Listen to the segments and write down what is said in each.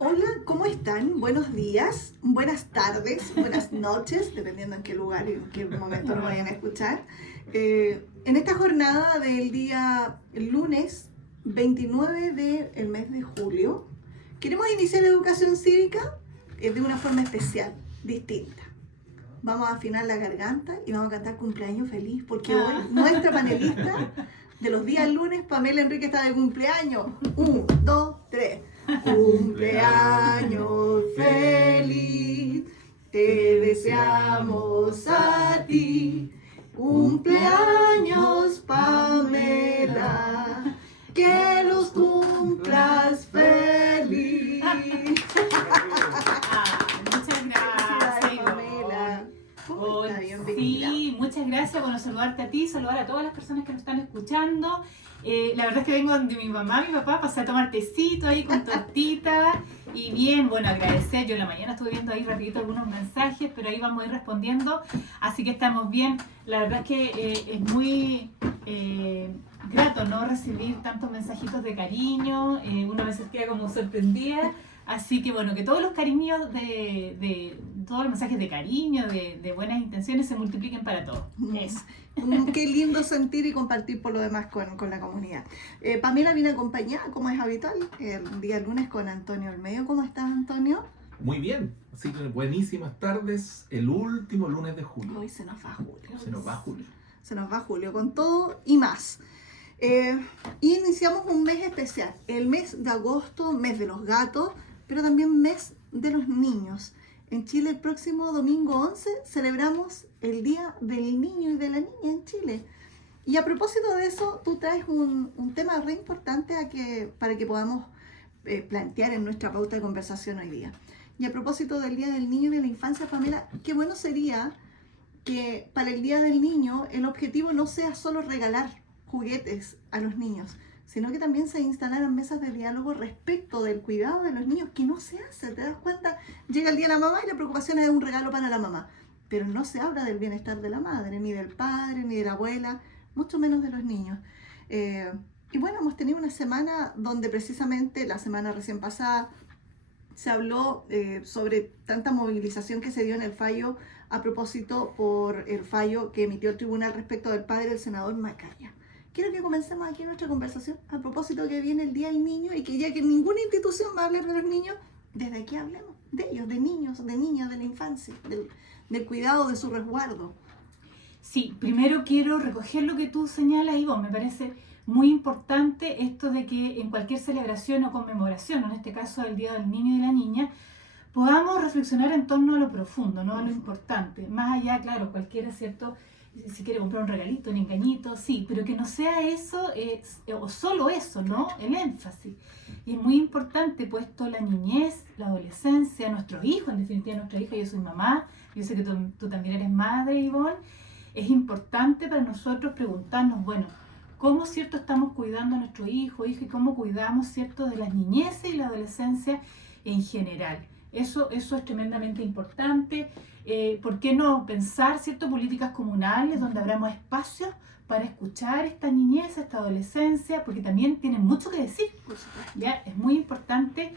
Hola, ¿cómo están? Buenos días, buenas tardes, buenas noches, dependiendo en qué lugar y en qué momento lo vayan a escuchar. En esta jornada del día lunes 29 del mes de julio, queremos iniciar la educación cívica de una forma especial, distinta. Vamos a afinar la garganta y vamos a cantar cumpleaños feliz, porque hoy nuestra panelista de los días lunes, Pamela Enrique, está de cumpleaños. 1, 2, 3. Cumpleaños feliz, te deseamos a ti. Cumpleaños, Pamela, que los cumplas feliz. Muchas gracias, Pamela. ¿Cómo está? Bienvenida. Sí, muchas gracias. Bueno, saludarte a ti, saludar a todas las personas que nos están escuchando. La verdad es que vengo de mi mamá, mi papá, pasé a tomar tecito ahí con tortita. Y bien, bueno, agradecer. Yo en la mañana estuve viendo ahí rapidito algunos mensajes, pero ahí vamos a ir respondiendo. Así que estamos bien. La verdad es que es muy grato, ¿no? Recibir tantos mensajitos de cariño. Uno a veces queda como sorprendida. Así que bueno, que todos los cariños todos los mensajes de cariño, de buenas intenciones se multipliquen para todos. Eso. Qué lindo sentir y compartir por lo demás con la comunidad. Pamela viene acompañada, como es habitual, el día lunes con Antonio Olmedo. ¿Cómo estás, Antonio? Muy bien, así que buenísimas tardes, el último lunes de julio. Hoy se nos va julio. Se nos va julio. Se nos va julio con todo y más. Y iniciamos un mes especial, el mes de agosto, mes de los gatos, pero también mes de los niños. En Chile el próximo domingo 11 celebramos el Día del Niño y de la Niña en Chile. Y a propósito de eso, tú traes un tema re importante para que podamos plantear en nuestra pauta de conversación hoy día. Y a propósito del Día del Niño y de la Infancia, Pamela, qué bueno sería que para el Día del Niño el objetivo no sea solo regalar juguetes a los niños, sino que también se instalaran mesas de diálogo respecto del cuidado de los niños, que no se hace. ¿Te das cuenta? Llega el día de la mamá y la preocupación es un regalo para la mamá, pero no se habla del bienestar de la madre, ni del padre, ni de la abuela, mucho menos de los niños. Y bueno, hemos tenido una semana donde precisamente la semana recién pasada se habló sobre tanta movilización que se dio en el fallo a propósito por el fallo que emitió el tribunal respecto del padre del senador Macaya. Quiero que comencemos aquí nuestra conversación a propósito que viene el Día del Niño y que ya que ninguna institución va a hablar de los niños, desde aquí hablemos de ellos, de niños, de niñas, de la infancia, del cuidado, de su resguardo. Sí, primero quiero recoger lo que tú señalas, Ivonne. Me parece muy importante esto de que en cualquier celebración o conmemoración, en este caso el Día del Niño y de la Niña, podamos reflexionar en torno a lo profundo, ¿no? A lo importante. Más allá, claro, cualquiera, ¿cierto? Si quiere comprar un regalito, un engañito, sí, pero que no sea eso, o solo eso, ¿no? El énfasis. Y es muy importante, puesto la niñez, la adolescencia, nuestros hijos, en definitiva nuestra hija, yo soy mamá, yo sé que tú también eres madre, Ivonne, es importante para nosotros preguntarnos, bueno, ¿cómo, cierto, estamos cuidando a nuestro hijo, hija, y cómo cuidamos, cierto, de las niñeces y la adolescencia en general? Eso es tremendamente importante. ¿Por qué no pensar, cierto, políticas comunales donde abramos espacios para escuchar esta niñez, esta adolescencia? Porque también tienen mucho que decir. ¿Ya? Es muy importante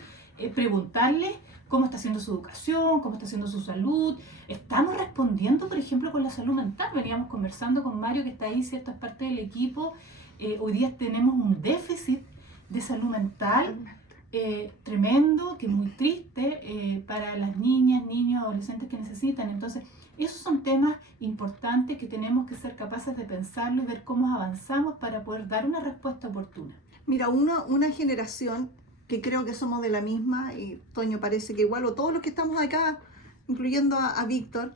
preguntarles cómo está haciendo su educación, cómo está haciendo su salud. ¿Estamos respondiendo, por ejemplo, con la salud mental? Veníamos conversando con Mario, que está ahí, cierto, es parte del equipo. Hoy día tenemos un déficit de salud mental tremendo, que es muy triste para las niñas, niños, adolescentes que necesitan. Entonces, esos son temas importantes que tenemos que ser capaces de pensarlo y ver cómo avanzamos para poder dar una respuesta oportuna. Mira, una generación que creo que somos de la misma, y Toño parece que igual, o todos los que estamos acá, incluyendo a Víctor,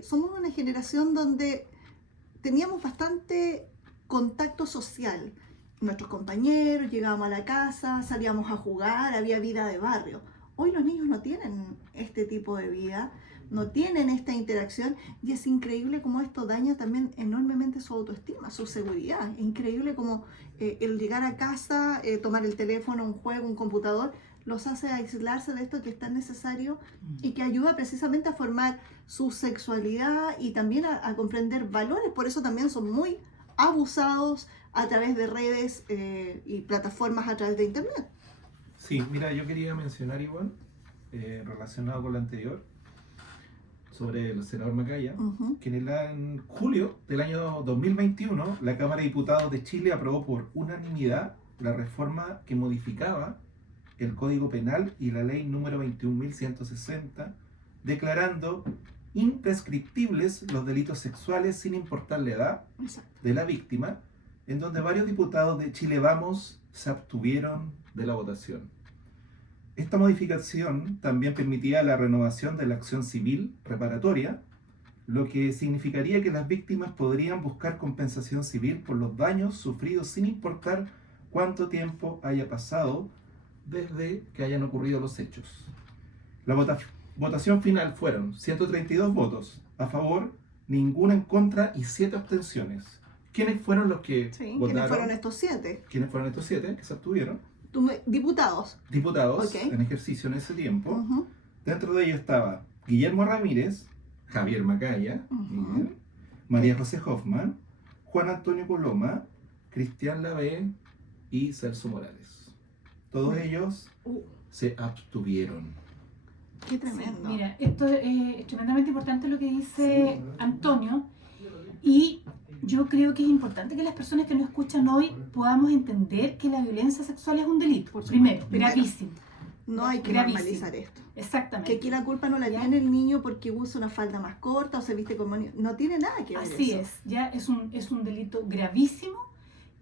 somos una generación donde teníamos bastante contacto social. Nuestros compañeros, llegábamos a la casa, salíamos a jugar, había vida de barrio. Hoy los niños no tienen este tipo de vida, no tienen esta interacción, y es increíble cómo esto daña también enormemente su autoestima, su seguridad. Es increíble cómo el llegar a casa, tomar el teléfono, un juego, un computador, los hace aislarse de esto que es tan necesario y que ayuda precisamente a formar su sexualidad y también a comprender valores. Por eso también son muy abusados a través de redes y plataformas a través de internet. Sí, mira, yo quería mencionar igual, relacionado con lo anterior, sobre el senador Macaya, Ujú. que en julio del año 2021 la Cámara de Diputados de Chile aprobó por unanimidad la reforma que modificaba el Código Penal y la Ley número 21.160, declarando imprescriptibles los delitos sexuales sin importar la edad Exacto. de la víctima, en donde varios diputados de Chile Vamos se abstuvieron de la votación. Esta modificación también permitía la renovación de la acción civil reparatoria, lo que significaría que las víctimas podrían buscar compensación civil por los daños sufridos sin importar cuánto tiempo haya pasado desde que hayan ocurrido los hechos. La votación final fueron 132 votos a favor, ninguna en contra y 7 abstenciones. ¿Quiénes fueron los que Sí, votaron? ¿quiénes fueron estos 7? ¿Quiénes fueron estos 7 que se abstuvieron? Diputados. Diputados Ok. en ejercicio en ese tiempo. Ujú. Dentro de ellos estaba Guillermo Ramírez, Javier Macaya, Ujú. María José Hoffman, Juan Antonio Coloma, Cristian Lavé y Celso Morales. Todos ellos se abstuvieron. Qué tremendo. Sí, mira, esto es tremendamente importante lo que dice Antonio, y yo creo que es importante que las personas que nos escuchan hoy podamos entender que la violencia sexual es un delito, Por supuesto. primero, Primero. gravísimo. No hay que Gravísimo. normalizar esto. Exactamente. Que aquí la culpa no la ¿Ya? tiene el niño porque usa una falda más corta o se viste como niño. No tiene nada que ver Así eso. es, ya es un delito gravísimo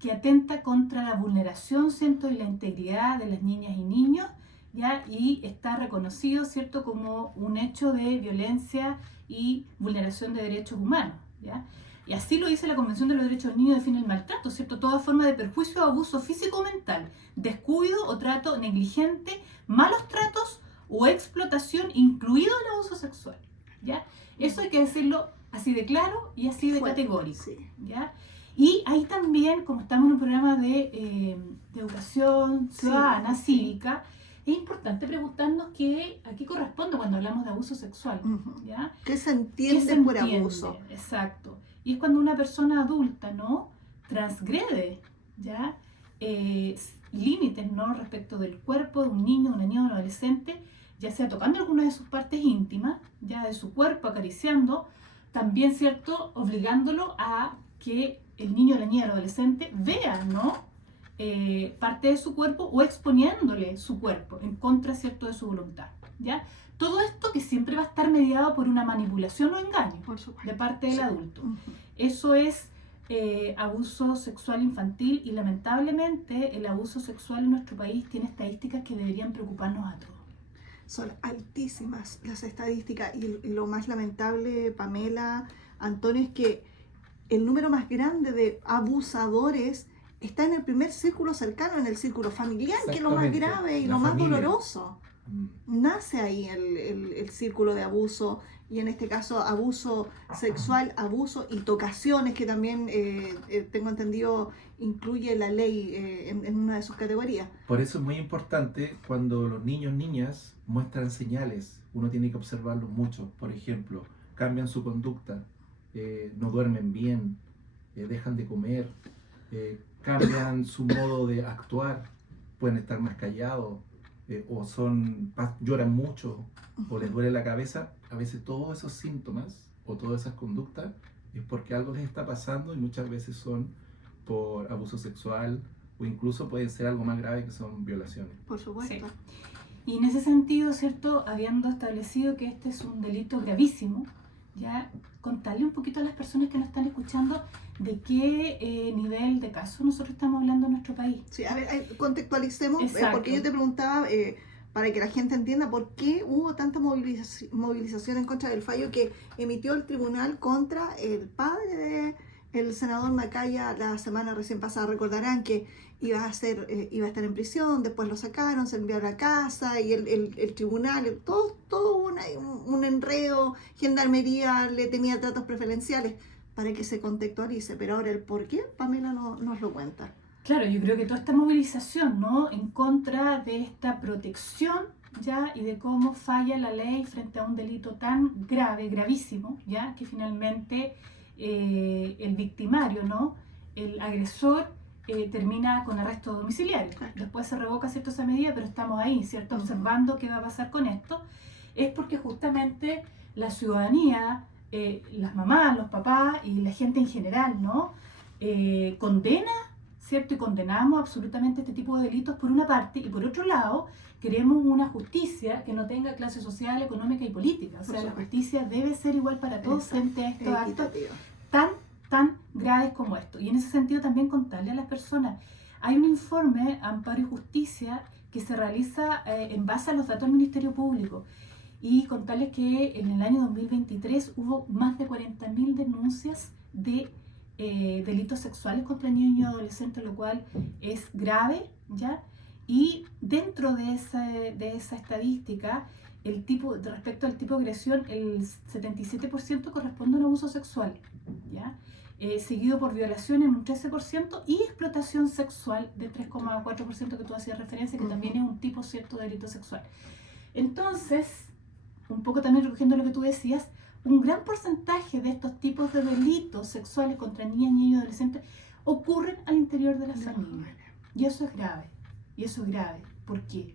que atenta contra la vulneración, ¿cierto?, y la integridad de las niñas y niños, ya, y está reconocido, ¿cierto?, como un hecho de violencia y vulneración de derechos humanos, ¿ya? Y así lo dice la Convención de los Derechos del Niño, define el maltrato, ¿cierto? Toda forma de perjuicio o abuso físico o mental, descuido o trato negligente, malos tratos o explotación, incluido el abuso sexual, ¿ya? Eso hay que decirlo así de claro y así de Fuerte, categórico, sí. ¿ya? Y ahí también, como estamos en un programa de educación ciudadana, Sí, sí. cívica, es importante preguntarnos a qué corresponde cuando hablamos de abuso sexual, Ujú. ¿ya? ¿Qué se ¿Qué entiende se por entiende? abuso? Exacto. Y es cuando una persona adulta, ¿no?, transgrede, ¿ya?, límites, ¿no?, respecto del cuerpo de un niño, una niña, un adolescente, ya sea tocando alguna de sus partes íntimas, ya de su cuerpo, acariciando, también, ¿cierto?, obligándolo a que el niño, la niña, el adolescente vea, ¿no?, parte de su cuerpo o exponiéndole su cuerpo en contra, ¿cierto?, de su voluntad, ¿ya? Todo esto que siempre va a estar mediado por una manipulación o engaño Por supuesto. de parte del Sí. adulto. Ujú. Eso es abuso sexual infantil, y lamentablemente el abuso sexual en nuestro país tiene estadísticas que deberían preocuparnos a todos. Son altísimas las estadísticas y lo más lamentable, Pamela, Antonio, es que el número más grande de abusadores está en el primer círculo cercano, en el círculo familiar, que es lo más Exactamente, grave y la lo más familia. doloroso. Nace ahí el círculo de abuso, y en este caso abuso sexual, abuso y tocaciones, que también tengo entendido incluye la ley en una de sus categorías. Por eso es muy importante cuando los niños, niñas muestran señales, uno tiene que observarlos mucho. Por ejemplo, cambian su conducta, no duermen bien, dejan de comer, cambian su modo de actuar, pueden estar más callados, o lloran mucho, o les duele la cabeza. A veces todos esos síntomas o todas esas conductas es porque algo les está pasando, y muchas veces son por abuso sexual, o incluso pueden ser algo más grave, que son violaciones. Por supuesto. Sí. Y en ese sentido, ¿cierto?, habiendo establecido que este es un delito gravísimo, ya contarle un poquito a las personas que nos están escuchando de qué nivel de caso nosotros estamos hablando en nuestro país. Sí, a ver, contextualicemos, Exacto. porque yo te preguntaba, para que la gente entienda por qué hubo tanta movilización en contra del fallo que emitió el tribunal contra el padre del senador Macaya la semana recién pasada. Recordarán que iba a estar en prisión, después lo sacaron, se envió a la casa, y el tribunal, todo un enredo, Gendarmería le tenía tratos preferenciales, para que se contextualice. Pero ahora el por qué, Pamela nos lo cuenta. Claro, yo creo que toda esta movilización, ¿no?, en contra de esta protección, ya, y de cómo falla la ley frente a un delito tan grave, gravísimo, ya, que finalmente el victimario, ¿no?, el agresor, termina con arresto domiciliario. Claro. Después se revoca, ¿cierto?, esa medida, pero estamos ahí, ¿cierto?, observando qué va a pasar con esto. Es porque justamente la ciudadanía, las mamás, los papás y la gente en general, ¿no?, condena, ¿cierto?, y condenamos absolutamente este tipo de delitos por una parte, y por otro lado queremos una justicia que no tenga clase social, económica y política. O sea, la justicia debe ser igual para todos frente a estos actos tan graves como esto. Y en ese sentido también contarle a las personas, hay un informe Amparo y Justicia que se realiza en base a los datos del Ministerio Público, y contarles que en el año 2023 hubo más de 40.000 denuncias de delitos sexuales contra niños y adolescentes, lo cual es grave, ¿ya? Y dentro de esa estadística, respecto al tipo de agresión, el 77% corresponde a un abuso sexual, ¿ya? Seguido por violación en un 13% y explotación sexual de 3,4% que tú hacías referencia, que también es un tipo cierto de delito sexual. Entonces, un poco también recogiendo lo que tú decías, un gran porcentaje de estos tipos de delitos sexuales contra niñas, niños y adolescentes ocurren al interior de la familia. Y eso es grave. Y eso es grave. ¿Por qué?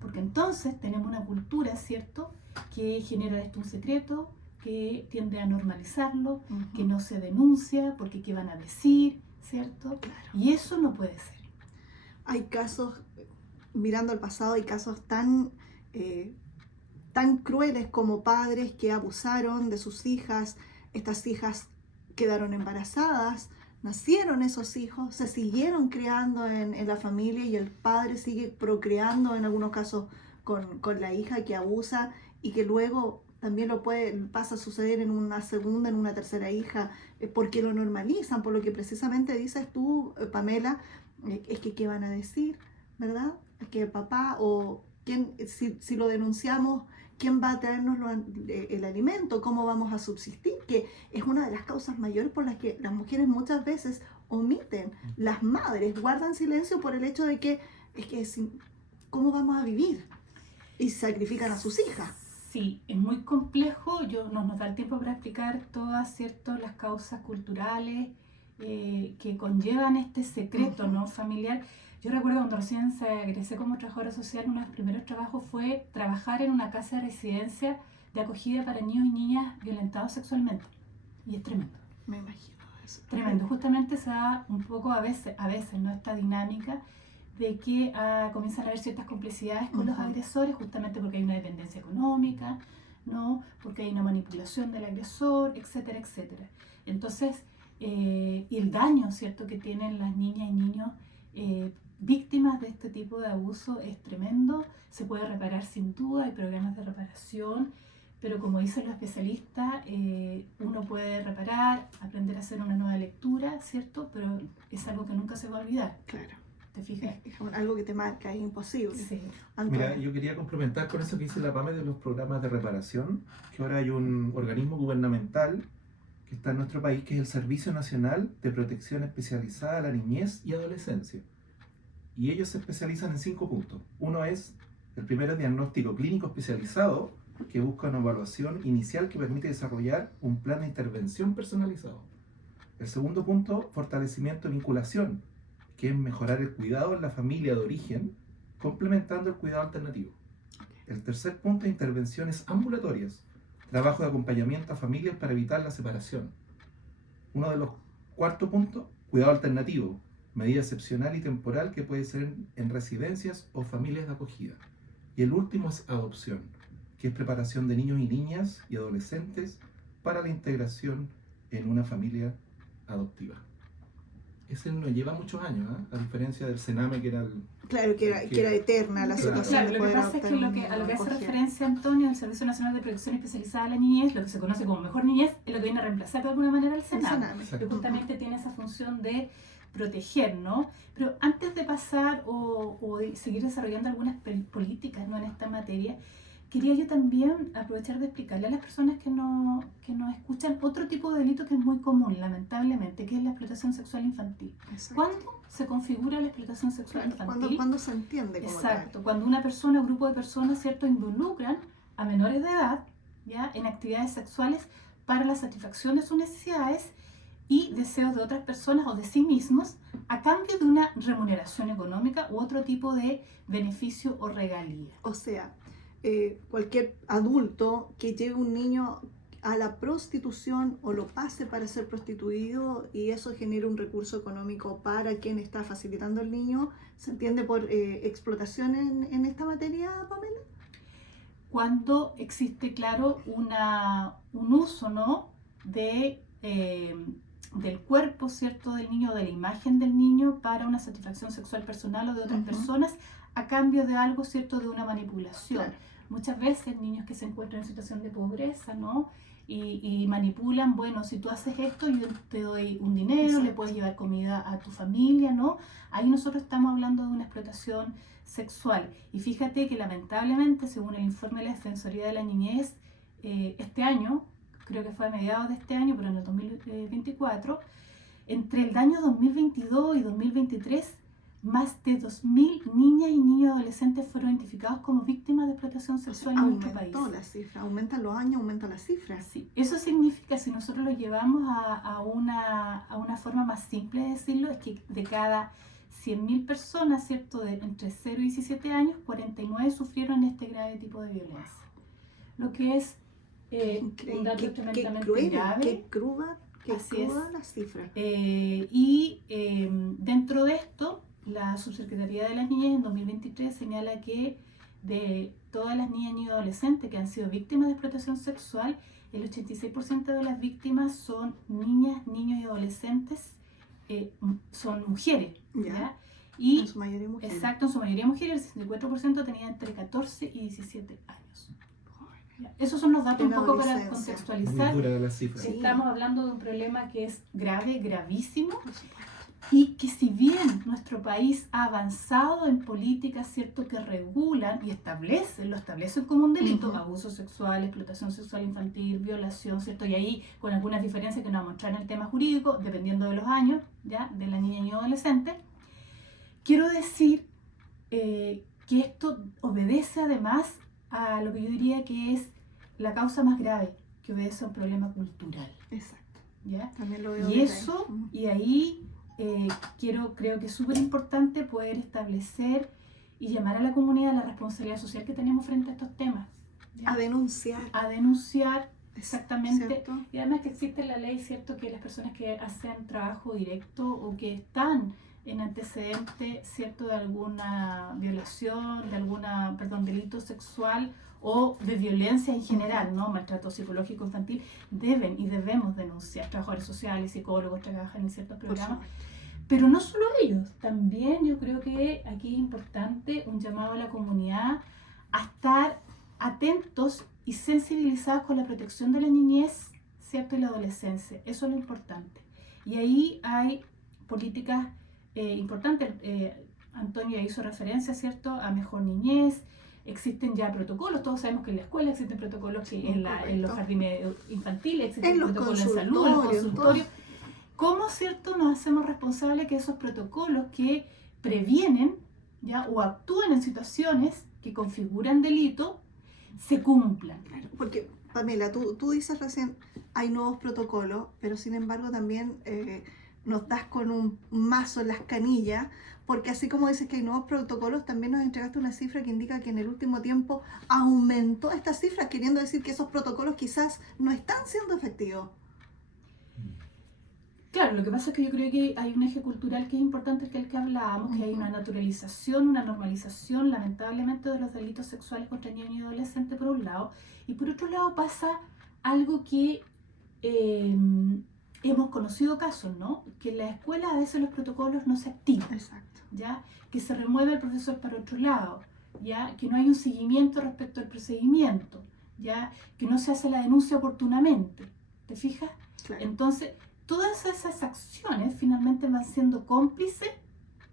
Porque entonces tenemos una cultura, ¿cierto?, que genera esto un secreto, que tiende a normalizarlo, que no se denuncia, porque qué van a decir, ¿cierto? Claro. Y eso no puede ser. Hay casos, mirando al pasado, hay casos tan crueles como padres que abusaron de sus hijas. Estas hijas quedaron embarazadas, nacieron esos hijos, se siguieron criando en la familia, y el padre sigue procreando en algunos casos con la hija que abusa, y que luego también pasa a suceder en una segunda, en una tercera hija, porque lo normalizan, por lo que precisamente dices tú, Pamela, es que qué van a decir, ¿verdad? Es que papá, o quién, si lo denunciamos, ¿quién va a traernos el alimento? ¿Cómo vamos a subsistir? Que es una de las causas mayores por las que las mujeres muchas veces omiten. Las madres guardan silencio por el hecho de que, ¿cómo vamos a vivir? Y sacrifican a sus hijas. Sí, es muy complejo. No nos da el tiempo para explicar todas, ¿cierto?, las causas culturales que conllevan este secreto, ¿no?, familiar. Yo recuerdo cuando recién egresé como trabajadora social, uno de los primeros trabajos fue trabajar en una casa de residencia de acogida para niños y niñas violentados sexualmente. Y es tremendo. Me imagino eso. Tremendo. Justamente se da un poco a veces, ¿no?, esta dinámica de que comienzan a haber ciertas complicidades con los agresores, justamente porque hay una dependencia económica, ¿no?, porque hay una manipulación del agresor, etcétera, etcétera. Entonces, y el daño, ¿cierto?, que tienen las niñas y niños víctimas de este tipo de abuso es tremendo. Se puede reparar sin duda, hay programas de reparación, pero como dicen los especialistas, uno puede reparar, aprender a hacer una nueva lectura, ¿cierto?, pero es algo que nunca se va a olvidar. Claro. ¿Te fijas? Es algo que te marca, es imposible. Sí. Mira, yo quería complementar con eso que dice la PAME de los programas de reparación, que ahora hay un organismo gubernamental que está en nuestro país, que es el Servicio Nacional de Protección Especializada a la Niñez y Adolescencia. Y ellos se especializan en 5 puntos. El primero es diagnóstico clínico especializado, que busca una evaluación inicial que permite desarrollar un plan de intervención personalizado. El segundo punto, fortalecimiento de vinculación, que es mejorar el cuidado en la familia de origen, complementando el cuidado alternativo. El tercer punto, intervenciones ambulatorias, trabajo de acompañamiento a familias para evitar la separación. Uno de los cuartos puntos, cuidado alternativo, medida excepcional y temporal que puede ser en residencias o familias de acogida. Y el último es adopción, que es preparación de niños y niñas y adolescentes para la integración en una familia adoptiva. Ese nos lleva muchos años, ¿eh? A diferencia del Sename, que era el... Claro, que era eterna la situación. Claro, de lo que poder pasa es que a lo que hace referencia Antonio, el Servicio Nacional de Protección Especializada a la Niñez, lo que se conoce como Mejor Niñez, es lo que viene a reemplazar de alguna manera al Sename, que justamente tiene esa función de proteger, ¿no? Pero antes de pasar o de seguir desarrollando algunas políticas, ¿no?, en esta materia, quería yo también aprovechar de explicarle a las personas que nos escuchan otro tipo de delito que es muy común, lamentablemente, que es la explotación sexual infantil. Exacto. ¿Cuándo se configura la explotación sexual infantil? ¿Cuándo se entiende como Exacto, tal? cuando una persona o grupo de personas, ¿cierto?, involucran a menores de edad, ¿ya?, en actividades sexuales para la satisfacción de sus necesidades y deseos de otras personas o de sí mismos a cambio de una remuneración económica u otro tipo de beneficio o regalía. O sea, cualquier adulto que lleve un niño a la prostitución o lo pase para ser prostituido y eso genera un recurso económico para quien está facilitando al niño, ¿se entiende por explotación en esta materia, Pamela? Cuando existe, claro, un uso, ¿no?, del cuerpo, ¿cierto?, del niño, de la imagen del niño para una satisfacción sexual personal o de otras personas a cambio de algo, ¿cierto?, de una manipulación. Claro. Muchas veces niños que se encuentran en situación de pobreza, ¿no?, y manipulan, bueno, si tú haces esto, yo te doy un dinero, Exacto. le puedes llevar comida a tu familia, ¿no? Ahí nosotros estamos hablando de una explotación sexual. Y fíjate que lamentablemente, según el informe de la Defensoría de la Niñez, este año, creo que fue a mediados de este año, pero en el 2024, entre el año 2022 y 2023, más de 2.000 niñas y niños adolescentes fueron identificados como víctimas de explotación sexual en nuestro país. Aumentó la cifra, aumentan los años, aumenta la cifra. Sí, eso significa, si nosotros lo llevamos a una forma más simple de decirlo, es que de cada 100.000 personas, ¿cierto?, de entre 0 y 17 años, 49 sufrieron este grave tipo de violencia. Lo que es un dato Qué tremendamente cruel, grave. qué cruda Así es. la cifra. Dentro de esto, la Subsecretaría de las Niñas en 2023 señala que de todas las niñas, niños y adolescentes que han sido víctimas de explotación sexual, el 86% de las víctimas son niñas, niños y adolescentes, son mujeres. Ya. Y, En su mayoría mujeres. exacto, en su mayoría mujeres, el 64% tenía entre 14 y 17 años. ¿Ya? Esos son los datos En un poco para adolescencia. contextualizar. Muy dura la cifra. Sí. Estamos hablando de un problema que es grave, gravísimo, Por supuesto. y que si bien nuestro país ha avanzado en políticas, ¿cierto?, que regulan y lo establecen como un delito, abuso sexual, explotación sexual infantil, violación, ¿cierto?, y ahí con algunas diferencias que nos vamos a mostrar en el tema jurídico, dependiendo de los años, ¿ya?, de la niña y adolescente. Quiero decir que esto obedece además a lo que yo diría que es la causa más grave, que obedece a un problema cultural, Exacto. ¿ya? También lo veo Y desde eso, ahí. y ahí creo que es súper importante poder establecer y llamar a la comunidad a la responsabilidad social que tenemos frente a estos temas, ¿ya? A denunciar. A denunciar exactamente. ¿Cierto? Y además que existe la ley, ¿cierto?, que las personas que hacen trabajo directo o que están en antecedente, ¿cierto?, de alguna violación, de alguna, delito sexual o de violencia en general, ¿no?, maltrato psicológico infantil, deben y debemos denunciar. Trabajadores sociales, psicólogos trabajan en ciertos Por programas, supuesto. pero no solo ellos, también yo creo que aquí es importante un llamado a la comunidad a estar atentos y sensibilizados con la protección de la niñez, ¿cierto?, y la adolescencia. Eso es lo importante. Y ahí hay políticas importantes. Antonio hizo referencia, ¿cierto?, a Mejor Niñez. Existen ya protocolos, todos sabemos que en la escuela existen protocolos, que en los jardines infantiles existen En los protocolos en salud, en los consultorios, consultorios. ¿Cómo, cierto, nos hacemos responsables que esos protocolos que previenen, ¿ya?, o actúan en situaciones que configuran delito se cumplan? Claro, porque Pamela, tú dices recién, hay nuevos protocolos, pero sin embargo también nos das con un mazo en las canillas, porque así como dices que hay nuevos protocolos, también nos entregaste una cifra que indica que en el último tiempo aumentó esta cifra, queriendo decir que esos protocolos quizás no están siendo efectivos. Claro, lo que pasa es que yo creo que hay un eje cultural que es importante, que es el que hablábamos, que hay una naturalización, una normalización, lamentablemente, de los delitos sexuales contra niños y adolescentes, por un lado, y por otro lado pasa algo que hemos conocido casos, ¿no?, que en la escuela a veces los protocolos no se activan. Exacto. ¿Ya?, que se remueve el profesor para otro lado, ¿ya?, que no hay un seguimiento respecto al procedimiento, ¿ya?, que no se hace la denuncia oportunamente. ¿Te fijas? Claro. Entonces, todas esas acciones finalmente van siendo cómplices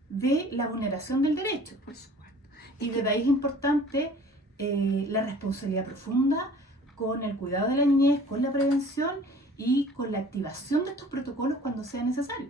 de la vulneración del derecho. Por supuesto. Y desde ahí es importante la responsabilidad profunda con el cuidado de la niñez, con la prevención y con la activación de estos protocolos cuando sea necesario.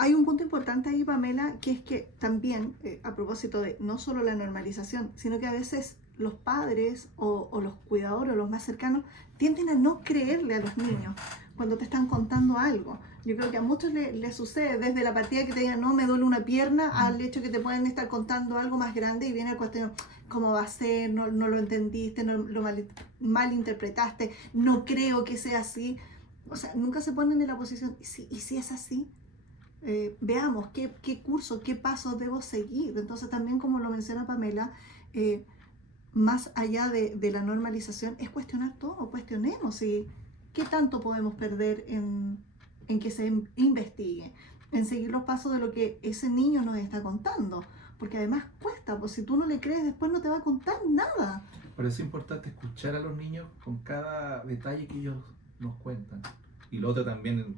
Hay un punto importante ahí, Pamela, que es que también, a propósito de no solo la normalización, sino que a veces los padres o los cuidadores o los más cercanos tienden a no creerle a los niños. cuando te están contando algo. Yo creo que a muchos les sucede, desde la partida que te digan, no, me duele una pierna, al hecho que te pueden estar contando algo más grande y viene el cuestión, ¿cómo va a ser? No, no lo entendiste, no lo malinterpretaste, no creo que sea así. O sea, nunca se ponen en la posición, ¿y si es así? Veamos qué curso, qué pasos debo seguir. Entonces también, como lo menciona Pamela, más allá de la normalización, es cuestionar todo, cuestionemos qué tanto podemos perder en que se investigue, en seguir los pasos de lo que ese niño nos está contando, porque además cuesta, pues si tú no le crees, después no te va a contar nada. Por eso es importante escuchar a los niños con cada detalle que ellos nos cuentan. Y lo otro también,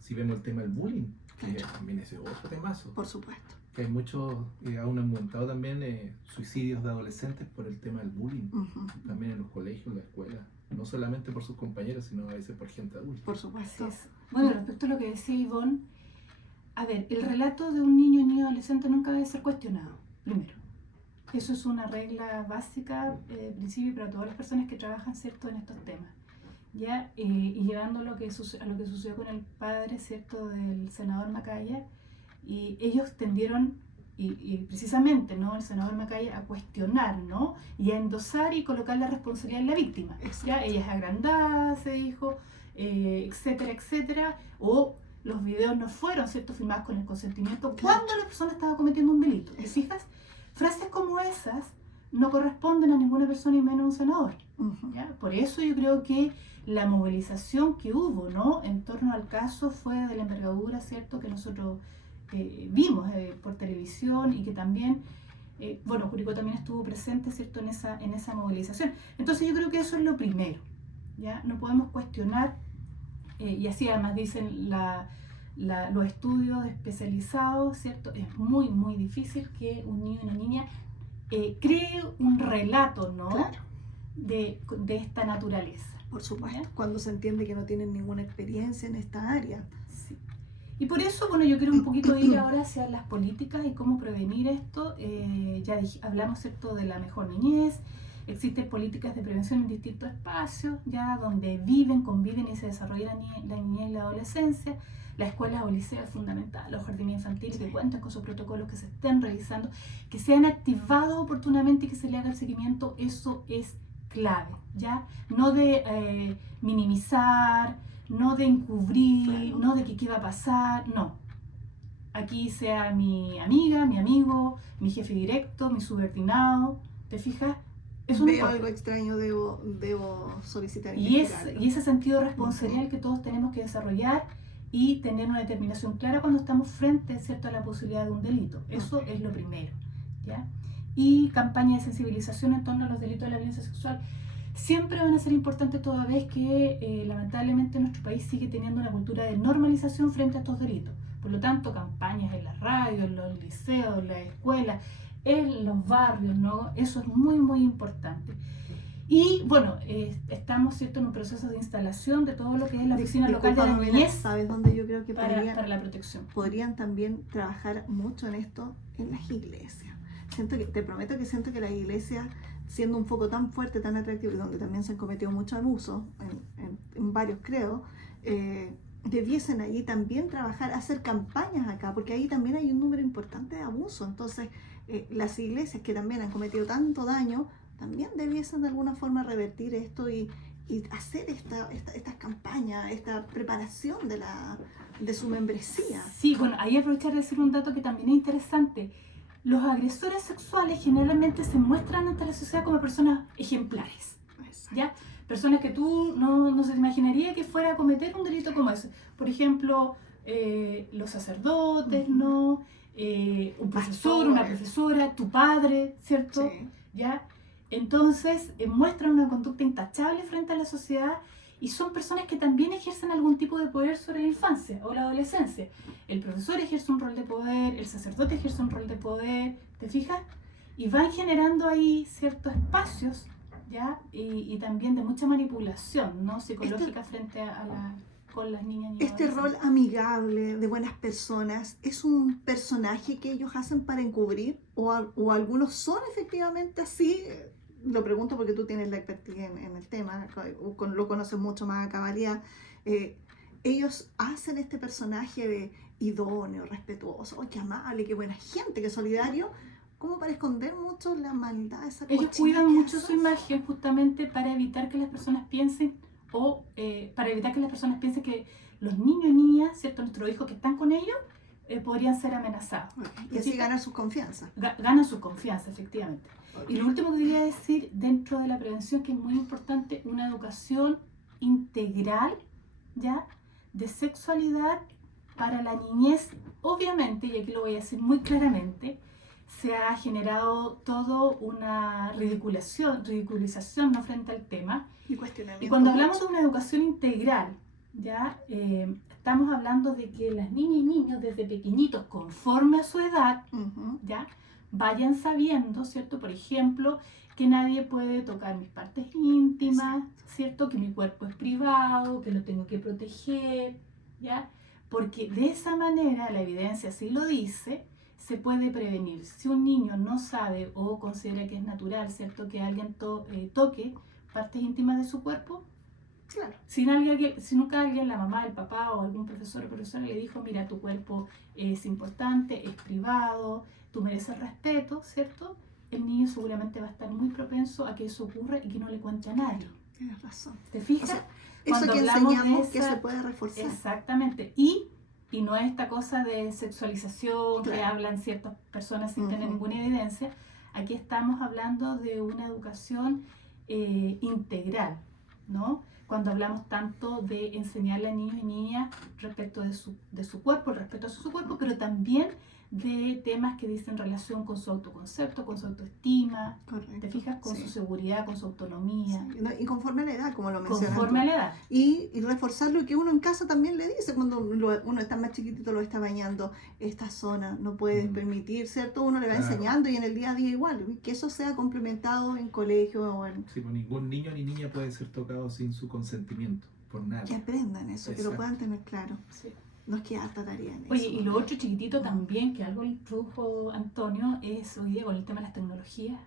si vemos el tema del bullying, que Claro. también es otro temazo. Por supuesto. Que hay muchos, aún han aumentado también suicidios de adolescentes por el tema del bullying. Ujú. También en los colegios, en la escuela. No solamente por sus compañeros, sino a veces por gente adulta. Por Así supuesto. es. Bueno, respecto a lo que decía Ivonne, a ver, el relato de un niño y adolescente nunca debe ser cuestionado, primero. Eso es una regla básica, principio para todas las personas que trabajan, ¿cierto?, en estos temas. ¿Ya? Y llevando a lo que sucedió con el padre, ¿cierto?, del senador Macaya, y ellos tendieron, y precisamente, ¿no?, el senador Macaya, a cuestionar, ¿no?, y a endosar y colocar la responsabilidad en la víctima. Exacto. ¿Ya? Ella es agrandada, se dijo, etcétera, etcétera, o los videos no fueron, ¿cierto?, filmados con el consentimiento cuando la persona estaba cometiendo un delito. ¿Te fijas? Frases como esas no corresponden a ninguna persona y menos a un senador. Ujú. ¿Ya? Por eso yo creo que la movilización que hubo, ¿no?, en torno al caso fue de la envergadura, ¿cierto?, que nosotros vimos por televisión y que también, bueno, Curicó también estuvo presente, ¿cierto?, en esa movilización. Entonces yo creo que eso es lo primero, ¿ya? No podemos cuestionar, y así además dicen los estudios especializados, ¿cierto? Es muy, muy difícil que un niño y una niña cree un relato, ¿no?, Claro. de esta naturaleza. Por supuesto, ¿Ya? cuando se entiende que no tienen ninguna experiencia en esta área. Sí. Y por eso, bueno, yo quiero un poquito ir ahora hacia las políticas y cómo prevenir esto. Ya hablamos, ¿cierto?, de la mejor niñez. Existen políticas de prevención en distintos espacios, ya donde viven, conviven y se desarrolla la niñez y la adolescencia. La escuela o liceo es fundamental, los jardines infantiles que cuentan con sus protocolos, que se estén revisando, que sean activados oportunamente y que se le haga el seguimiento. Eso es clave, ¿ya? No de minimizar, no de encubrir, Claro. no de que qué va a pasar, no. Aquí sea mi amiga, mi amigo, mi jefe directo, mi subordinado, ¿te fijas? Eso no Veo importa. algo extraño, debo solicitar Y investigarlo. ese sentido responsorial que todos tenemos que desarrollar y tener una determinación clara cuando estamos frente, ¿cierto?, a la posibilidad de un delito. Eso es lo primero, ¿ya? Y campañas de sensibilización en torno a los delitos de la violencia sexual siempre van a ser importantes toda vez que lamentablemente nuestro país sigue teniendo una cultura de normalización frente a estos delitos. Por lo tanto, campañas en las radios, en los liceos, en las escuelas, en los barrios, ¿no? Eso es muy, muy importante. Y bueno, estamos, ¿cierto?, en un proceso de instalación de todo lo que es la oficina local de la Disculpa, Pamela, niñez ¿sabes dónde yo creo que para la protección? podrían también trabajar mucho en esto? En las iglesias. Te prometo que siento que las iglesias, siendo un foco tan fuerte, tan atractivo, y donde también se han cometido muchos abusos, en varios creo, debiesen allí también trabajar, hacer campañas acá, porque ahí también hay un número importante de abusos. Entonces, las iglesias que también han cometido tanto daño, también debiesen de alguna forma revertir esto y hacer estas campañas, esta preparación de su membresía. Sí, bueno, ahí aprovechar de decir un dato que también es interesante. Los agresores sexuales generalmente se muestran ante la sociedad como personas ejemplares, ¿ya? Personas que tú no se imaginaría que fuera a cometer un delito como ese. Por ejemplo, los sacerdotes, ¿no? Un profesor, una profesora, tu padre, ¿cierto? Sí. ¿Ya? Entonces, muestran una conducta intachable frente a la sociedad y son personas que también ejercen algún tipo de poder sobre la infancia o la adolescencia. El profesor ejerce un rol de poder, el sacerdote ejerce un rol de poder, ¿te fijas? Y van generando ahí ciertos espacios, ¿ya? Y también de mucha manipulación, ¿no?, psicológica frente con las niñas y Este rol amigable de buenas personas, ¿es un personaje que ellos hacen para encubrir? ¿O algunos son efectivamente así, lo pregunto porque tú tienes la expertise en el tema, lo conoces mucho más a cabalidad. Ellos hacen este personaje de idóneo, respetuoso, ¡ay, qué amable, qué buena gente, qué solidario! Como para esconder mucho la maldad de esa Ellos cochina cuidan que mucho su hacen. imagen justamente para evitar que las personas piensen para evitar que las personas piensen que los niños y niñas, ¿cierto? Nuestros hijos que están con ellos podrían ser amenazados. Y así ganar su confianza. Ganan su confianza, efectivamente. Ok. Y lo último que quería decir dentro de la prevención, que es muy importante, una educación integral, ¿ya? De sexualidad para la niñez. Obviamente, y aquí lo voy a decir muy claramente, se ha generado todo una ridiculización, ¿no? Frente al tema. Y cuestionamiento. Y cuando hablamos de una educación integral, ¿ya? Estamos hablando de que las niñas y niños desde pequeñitos, conforme a su edad, Ujú. ¿ya? Vayan sabiendo, ¿cierto? Por ejemplo, que nadie puede tocar mis partes íntimas, ¿cierto? Que mi cuerpo es privado, que lo tengo que proteger, ¿ya? Porque de esa manera, la evidencia así lo dice, se puede prevenir. Si un niño no sabe o considera que es natural, ¿cierto? Que alguien toque partes íntimas de su cuerpo, Claro. si nunca alguien, la mamá, el papá o algún profesor o profesora le dijo, mira, tu cuerpo es importante, es privado, tú mereces respeto, ¿cierto? El niño seguramente va a estar muy propenso a que eso ocurra y que no le cuente a nadie. Tienes razón. ¿Te fijas? O sea, eso Cuando que hablamos de enseñamos que esa- se puede reforzar. Exactamente. Y no es esta cosa de sexualización que Claro. hablan ciertas personas sin Ujú. tener ninguna evidencia. Aquí estamos hablando de una educación integral, ¿no? Cuando hablamos tanto de enseñarle a niños y niñas respecto de su cuerpo, el respeto a su cuerpo, pero también de temas que dicen relación con su autoconcepto, con su autoestima, Correcto. ¿te fijas? Con Sí. su seguridad, con su autonomía, Sí. No, y conforme a la edad, como lo mencionas conforme tú. a la edad. Y reforzar lo que uno en casa también le dice cuando uno está más chiquitito, lo está bañando, esta zona no puedes permitir, ¿cierto? Uno le va Claro. enseñando y en el día a día igual, y que eso sea complementado en colegio o en... Sí, pues ningún niño ni niña puede ser tocado sin su consentimiento, por nada. Que aprendan eso, que lo Exacto. puedan tener claro. Sí. Nos queda harta tarea en Oye, eso. y lo otro chiquitito también, que algo introdujo Antonio, es hoy día con el tema de las tecnologías,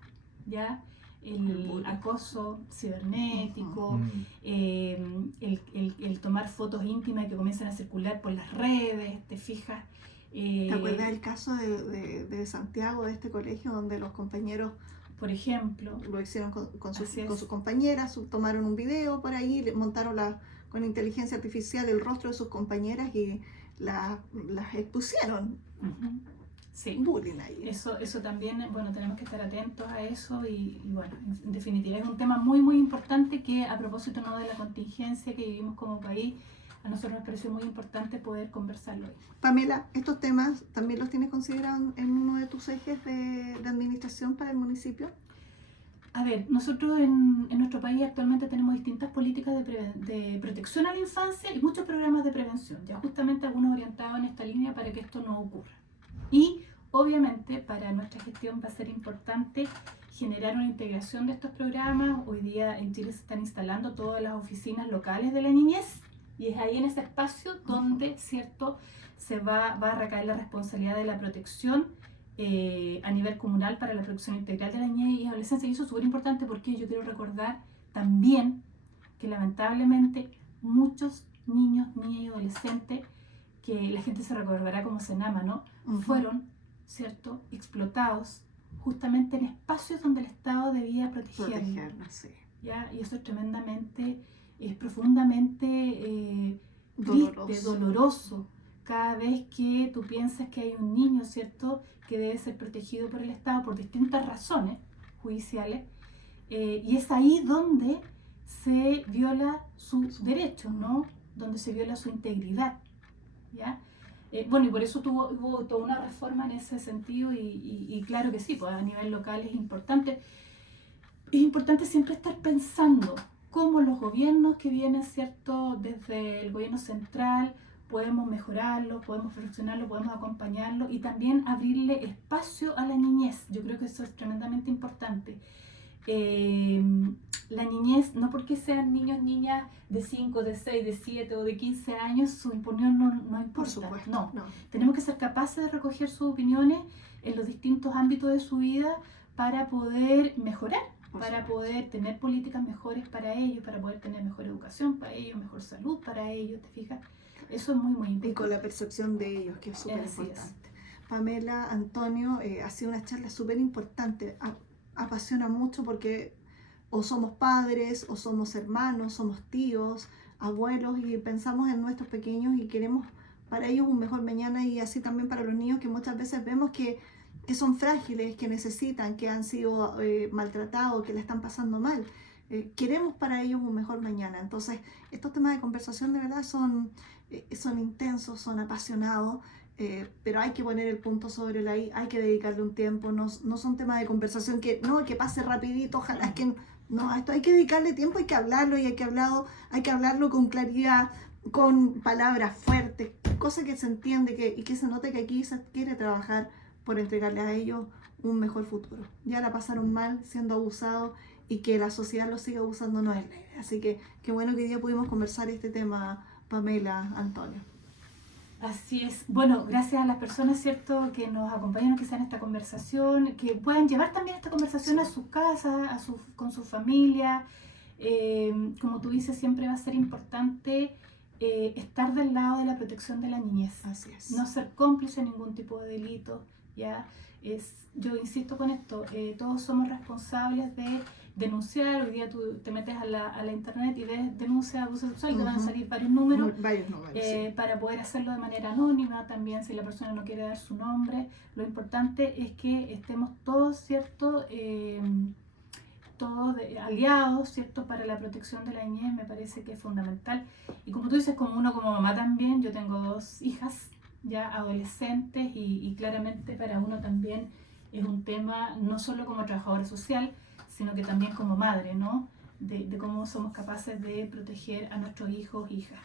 ya El el bullying. acoso cibernético, Mm. el tomar fotos íntimas que comienzan a circular por las redes, ¿te fijas? ¿Te acuerdas del caso de Santiago, de este colegio, donde los compañeros Por ejemplo, lo hicieron con Así es. sus compañeras, tomaron un video por ahí, le montaron con inteligencia artificial el rostro de sus compañeras y las expusieron? ujú, sí. Bullying ahí. Eso también, bueno, tenemos que estar atentos a eso y bueno, en definitiva es un tema muy, muy importante que a propósito, ¿no?, de la contingencia que vivimos como país, a nosotros nos pareció muy importante poder conversarlo hoy. Pamela, ¿estos temas también los tienes considerados en uno de tus ejes de administración para el municipio? A ver, nosotros en nuestro país actualmente tenemos distintas políticas de protección a la infancia y muchos programas de prevención, ya justamente algunos orientados en esta línea para que esto no ocurra. Y obviamente para nuestra gestión va a ser importante generar una integración de estos programas. Hoy día en Chile se están instalando todas las oficinas locales de la niñez y es ahí en ese espacio donde, ¿cierto?, se va a recaer la responsabilidad de la protección a nivel comunal para la protección integral de la niñez y adolescencia. Y eso es súper importante porque yo quiero recordar también que lamentablemente muchos niños, niñas y adolescentes, que la gente se recordará como Senama, ¿no?, Ujú. fueron, ¿cierto?, explotados justamente en espacios donde el Estado debía protegerlos. Protegernos, sí. ¿Ya? Y eso es tremendamente, es profundamente triste, doloroso. Cada vez que tú piensas que hay un niño, ¿cierto?, que debe ser protegido por el Estado por distintas razones judiciales, y es ahí donde se viola sus derechos, ¿no?, donde se viola su integridad, ¿ya? Bueno, y por eso hubo toda una reforma en ese sentido y claro que sí, pues a nivel local es importante. Es importante siempre estar pensando cómo los gobiernos que vienen, ¿cierto?, desde el gobierno central, podemos mejorarlo, podemos perfeccionarlo, podemos acompañarlo y también abrirle espacio a la niñez. Yo creo que eso es tremendamente importante. La niñez, no porque sean niños, niñas de 5, de 6, de 7 o de 15 años, su opinión no importa. Por supuesto. No, No. tenemos que ser capaces de recoger sus opiniones en los distintos ámbitos de su vida para poder mejorar Por para supuesto. poder tener políticas mejores para ellos, para poder tener mejor educación para ellos, mejor salud para ellos, ¿te fijas? Eso es muy, muy Y importante. con la percepción de ellos, que es súper Así es. importante. Pamela, Antonio, ha sido una charla súper importante. Apasiona mucho porque o somos padres, o somos hermanos, somos tíos, abuelos, y pensamos en nuestros pequeños y queremos para ellos un mejor mañana, y así también para los niños que muchas veces vemos que son frágiles, que necesitan, que han sido maltratados, que la están pasando mal. Queremos para ellos un mejor mañana. Entonces, estos temas de conversación de verdad son intensos, son apasionados, pero hay que poner el punto sobre la I, hay que dedicarle un tiempo. No son temas de conversación que pase rapidito, ojalá es que no, a esto hay que dedicarle tiempo, hay que hablarlo, y hay que hablarlo con claridad, con palabras fuertes, cosas que se entiende y que se note que aquí se quiere trabajar por entregarle a ellos un mejor futuro. Ya la pasaron mal siendo abusados, y que la sociedad los siga abusando no es la idea. Así que qué bueno que hoy día pudimos conversar este tema, Pamela, Antonio. Así es. Bueno, gracias a las personas, ¿cierto?, que nos acompañan quizá en esta conversación, que puedan llevar también esta conversación Sí. a sus casas, con su familia. Como tú dices, siempre va a ser importante estar del lado de la protección de la niñez. Así es. No ser cómplice en ningún tipo de delito, ¿ya? Yo insisto con esto, todos somos responsables de denunciar. Hoy día tú te metes a la internet y ves denuncia de abuso sexual, y te van a Ujú. salir varios números. Varios números, sí. Para poder hacerlo de manera anónima también, si la persona no quiere dar su nombre. Lo importante es que estemos todos, ¿cierto?, aliados, ¿cierto?, para la protección de la niñez. Me parece que es fundamental. Y como tú dices, como mamá también, yo tengo 2 hijas ya adolescentes, y claramente para uno también es un tema, no solo como trabajadora social, sino que también como madre, ¿no? De cómo somos capaces de proteger a nuestros hijos e hijas.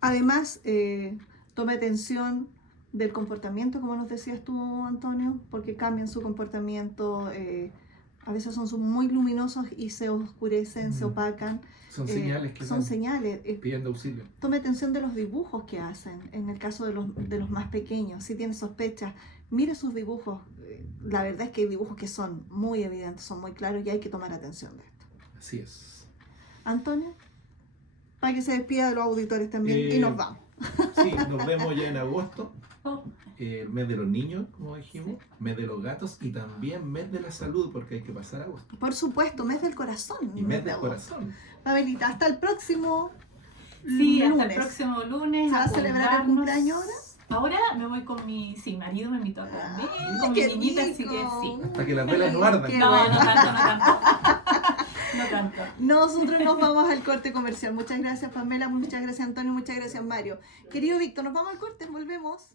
Además, tome atención del comportamiento, como nos decías tú, Antonio, porque cambian su comportamiento. A veces son muy luminosos y se oscurecen, se opacan. Son señales que Son van señales. pidiendo auxilio. Tome atención de los dibujos que hacen. En el caso de los más pequeños, si tiene sospechas, mire sus dibujos. La verdad es que hay dibujos que son muy evidentes, son muy claros, y hay que tomar atención de esto. Así es. Antonio, para que se despida de los auditores también, y nos vamos. Sí, nos vemos ya en agosto. Oh, Mes de los niños, como dijimos, mes de los gatos, y también mes de la salud, porque hay que pasar agosto. Por supuesto, mes del corazón. Y mes de del agosto. corazón. Pavelita, hasta el próximo sí, hasta lunes. el próximo lunes. ¿Se va a celebrar el acordarnos. cumpleaños ahora? Ahora me voy con mi marido, me invitó a comer, con mi qué niñita, así rico. que sí. Hasta que las velas no ardan. Qué No, bueno. no tanto, no tanto. No tanto. Nosotros nos vamos al corte comercial. Muchas gracias, Pamela, muchas gracias, Antonio, muchas gracias, Mario. Querido Víctor, nos vamos al corte, volvemos.